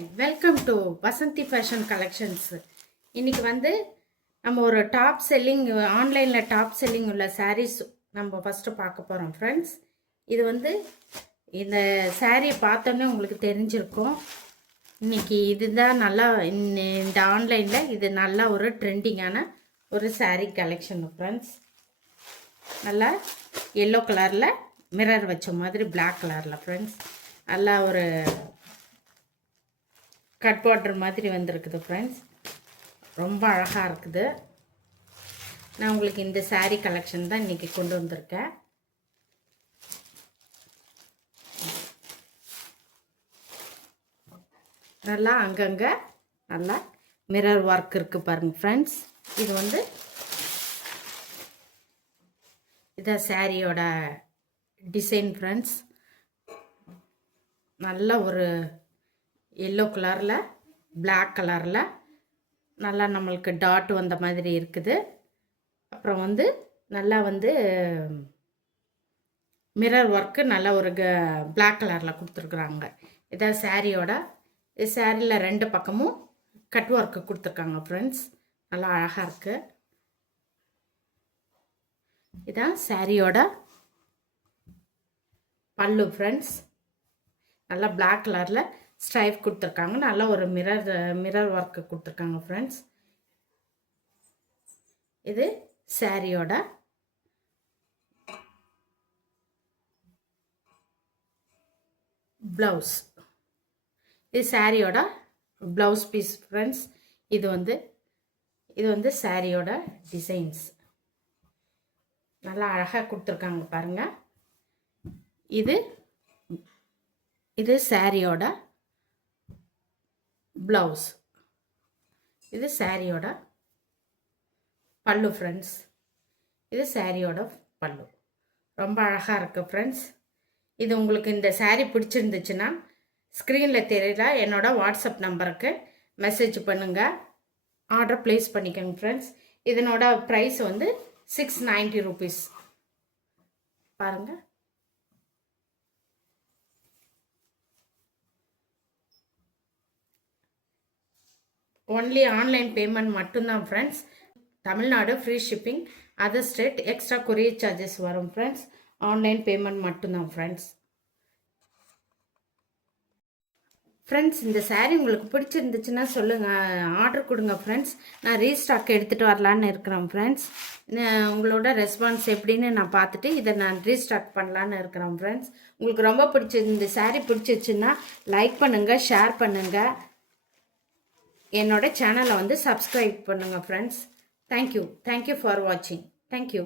Hi, welcome to Vasanthi fashion collections. இன்றைக்கி வந்து நம்ம ஒரு டாப் செல்லிங், ஆன்லைனில் டாப் செல்லிங் உள்ள சாரீஸ் நம்ம ஃபஸ்ட்டு பார்க்க போகிறோம் ஃப்ரெண்ட்ஸ். இது வந்து இந்த சாரியை பார்த்தோன்னே உங்களுக்கு தெரிஞ்சிருக்கும். இன்றைக்கி இதுதான் நல்லா இந்த ஆன்லைனில் இது நல்லா ஒரு ட்ரெண்டிங்கான ஒரு சாரீ கலெக்ஷன் ஃப்ரெண்ட்ஸ். நல்லா எல்லோ கலரில் மிரர் வச்ச மாதிரி பிளாக் கலரில் ஃப்ரெண்ட்ஸ். நல்லா ஒரு கட் பார்டர் மாதிரி வந்திருக்குது ஃப்ரெண்ட்ஸ். ரொம்ப அழகாக இருக்குது. நான் உங்களுக்கு இந்த சாரீ கலெக்ஷன் தான் இன்றைக்கி கொண்டு வந்திருக்கேன். நல்லா அங்கங்கே நல்லா மிரர் ஒர்க் இருக்குது பாருங்கள் ஃப்ரெண்ட்ஸ். இது வந்து இதான் சாரியோட டிசைன் ஃப்ரெண்ட்ஸ். நல்ல ஒரு எல்லோ கலரில் பிளாக் கலரில் நல்லா நம்மளுக்கு டாட் வந்த மாதிரி இருக்குது. அப்புறம் வந்து நல்லா வந்து மிரர் ஒர்க்கு நல்லா ஒரு பிளாக் கலரில் கொடுத்துருக்குறாங்க. இதான் சாரியோட சாரியில் ரெண்டு பக்கமும் கட் ஒர்க்கு கொடுத்துருக்காங்க ஃப்ரெண்ட்ஸ். நல்லா அழகாக இருக்குது. இதான் சாரியோட பல்லு ஃப்ரெண்ட்ஸ். நல்லா பிளாக் கலரில் ஸ்ட்ரைப் கொடுத்துருக்காங்க. நல்லா ஒரு மிரர் ஒர்க்கு கொடுத்துருக்காங்க ஃப்ரெண்ட்ஸ். இது சாரியோட ப்ளவுஸ். இது சாரியோட ப்ளவுஸ் பீஸ் ஃப்ரெண்ட்ஸ். இது வந்து சாரியோட டிசைன்ஸ் நல்லா அழகாக கொடுத்துருக்காங்க பாருங்கள். இது சாரியோட ப்ளவுஸ். இது சாரியோட பல்லு ஃப்ரெண்ட்ஸ். இது சாரியோட பல்லு. ரொம்ப அழகாக இருக்குது ஃப்ரெண்ட்ஸ். இது உங்களுக்கு இந்த சாரீ பிடிச்சிருந்துச்சுன்னா ஸ்க்ரீனில் தெரியல என்னோட வாட்ஸ்அப் நம்பருக்கு மெசேஜ் பண்ணுங்கள், ஆர்டர் ப்ளேஸ் பண்ணிக்கோங்க ஃப்ரெண்ட்ஸ். இதனோட ப்ரைஸ் வந்து 690 rupees. பாருங்கள். ஒன்லி ஆன்லைன் பேமெண்ட் மட்டும்தான் friends. Tamil Nadu free shipping, other state extra courier charges வரும் ஃப்ரெண்ட்ஸ். ஆன்லைன் பேமெண்ட் மட்டும்தான் ஃப்ரெண்ட்ஸ். ஃப்ரெண்ட்ஸ், இந்த சாரீ உங்களுக்கு பிடிச்சிருந்துச்சுன்னா சொல்லுங்கள், ஆர்டர் கொடுங்க ஃப்ரெண்ட்ஸ். நான் ரீஸ்டாக் எடுத்துகிட்டு வரலான்னு இருக்கிறேன் ஃப்ரெண்ட்ஸ். உங்களோட ரெஸ்பான்ஸ் எப்படின்னு நான் பார்த்துட்டு இதை நான் ரீஸ்டாக் பண்ணலான்னு இருக்கிறேன் ஃப்ரெண்ட்ஸ். உங்களுக்கு ரொம்ப இந்த சாரீ பிடிச்சிருச்சுன்னா லைக் பண்ணுங்கள், ஷேர் பண்ணுங்கள், என்னோட சேனலை வந்து சப்ஸ்கிரைப் பண்ணுங்கள் ஃப்ரெண்ட்ஸ். தேங்க்யூ ஃபார் வாட்சிங். தேங்க்யூ.